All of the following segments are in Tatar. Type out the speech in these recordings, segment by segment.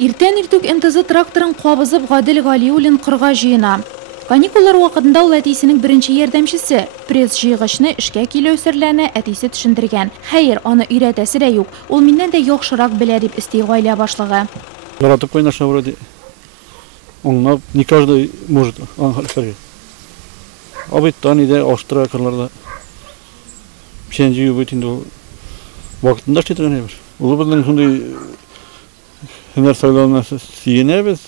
Иртен иртүк МТЗ тракторын кабызып Гадел Галиуллин кырга жыйына. Каникуллар вакытында ул әтисенең беренче ярдәмчесе, пресс җыйгычны эшкә килү серләрне әтисе төшендергән. Хәер, аны өйрәтәсе дә юк. Ул миннән дә яхшырак белә дип исти гаилә башлыгы. Ратып кайнаша вроде. Он не каждый может аңгарлык. Абыттан иде Австрия кырларда. Пенҗи бит инде вакытында эшләтергән әйбер. Ул безнең шундый һөнәр сайланмасы сөенәбез.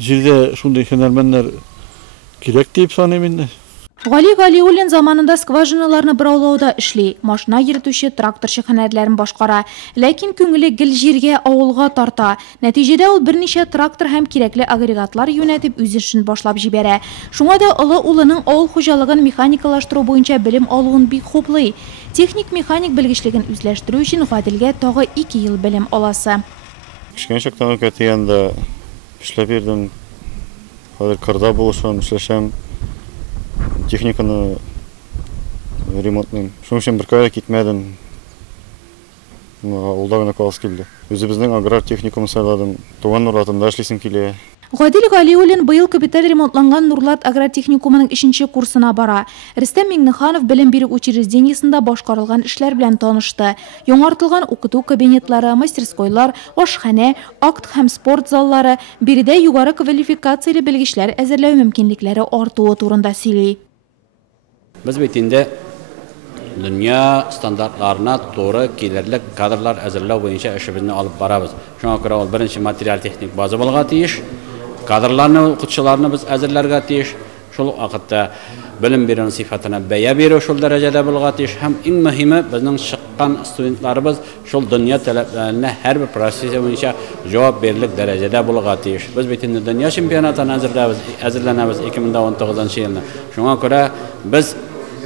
Җирдә шундый һөнәрмәннәр кирәк дип саныйм инде. Гали Галиуллин заманында скважиналарны быраулауда эшли, машина йөртүче, тракторчы һөнәрләрен башкара. Ләкин күңеле гел җиргә, авылга тарта. Нәтиҗәдә ул берничә трактор һәм кирәкле агрегатлар юнәтеп үз эшен башлап җибәрә. Шуңа да олы улының авыл хуҗалыгын механикалаштыру буенча белем алуын бик хуплый. Техник механик белгечлеген үзләштерү өчен Гаделгә тагы 2 ел белем аласы. Кичкән чактан көтегәндә эшләп йөрдем. Хәзер кырда булышам, эшләшәм. Техниканы ремонтным. Шуның өчен беркая китмәдем. Авылда гына каласы килде. Үзебезнең аграр техникумын сайладым. Туган Нурлатында эшлисем килә. Гадел Галиуллин быел капиталь ремонтланган Нурлат агротехникумының 3нче курсына бара. Рөстәм Миңнеханов белем бирү учреждениесендә башкарылган эшләр белән танышты. Яңартылган укыту кабинетлары, мастерскойлар, ашханә, акт һәм спорт заллары, биредә югары квалификацияле белгечләр әзерләү мөмкинлекләре артуы турында сөйли. Без бит инде дөнья стандартларына туры килерлек кадрлар әзерләү буенча эшебезне алып барабыз. Шуңа күрә ул беренче материал техник база булырга тиеш. Кадрларны, укытучыларны без әзерләргә тиеш. Шул вакытта белем бирү сыйфатына бәя бирү шул дәрәҗәдә булырга тиеш. Һәм иң мөһиме безнең чыккан студентларыбыз шул дөнья таләпләренә һәрбер профессия буенча җавап бирерлек дәрәҗәдә булырга тиеш. Без бит инде дөнья чемпионатына әзерләнәбез 2019 елны. Шуңа күрә без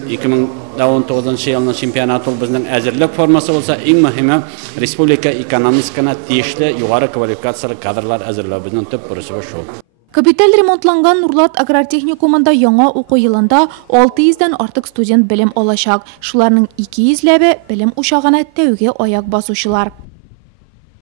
2019 елның чемпионаты ул безнең әзерлек формасы булса, иң мөһиме республика экономикасына тиешле югары квалификациялы кадрлар әзерләү безнең төп бурычыбыз шул. Капиталь ремонтланган Нурлат агротехникумында яңа уку елында 600-дән артык студент белем алачак. Шуларның 200-ләбе белем учагына тәүге аяк басучылар.